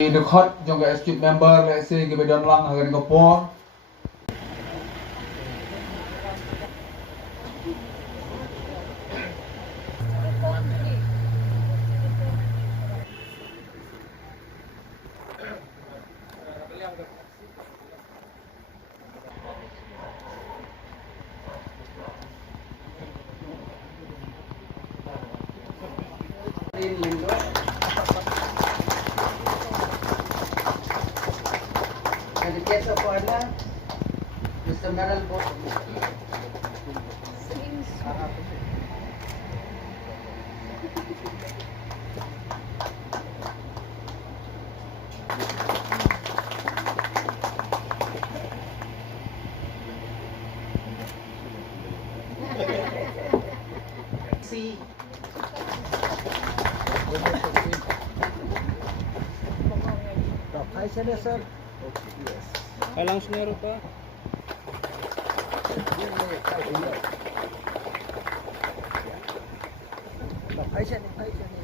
The court trong cái street member lại say cái bên lăng ở gần Nongpoh. Ampareen Lyngdoh. Nagkesa po na. Gusto meron po. Si Ay, sana sir. Alang snero pa. Ay, sana, ay, sana.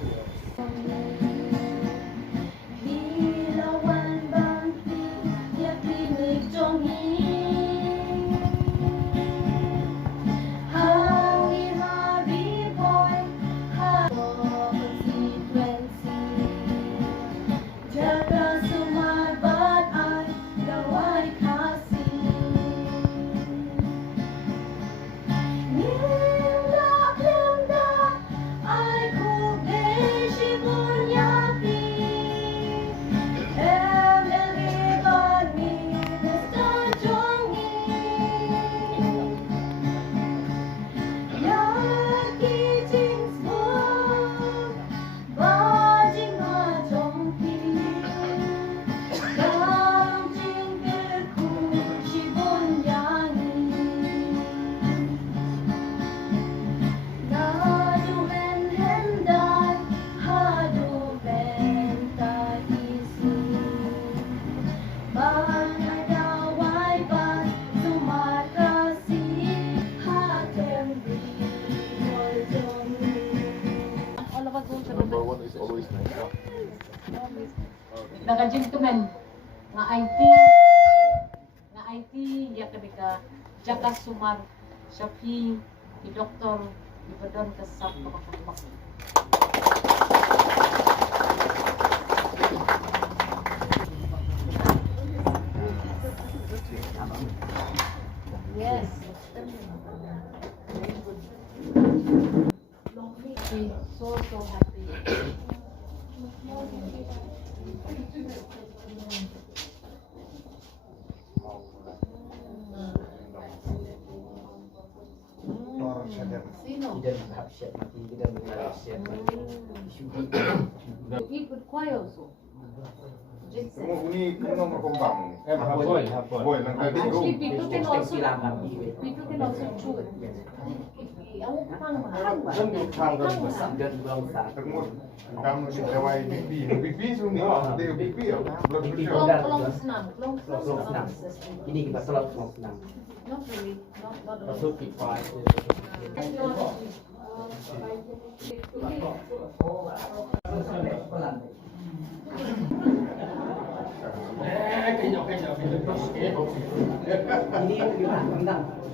Daga gentleman nga IT Jaka ka Jaka Sumar Shafi di doktor di bedon kesap pakak. Yes. She's so happy. Sino? Ikut choir also. Semua ini kena berkembang. Hapon. Boy, nanti Actually, people can also choose. Aku pang Termus, kamu si Dawai pipi semua, dia pipi ya, belum long senang. Ini kita selalu senang. Not really, not Masuk di Plie. Ini yang kita tendang.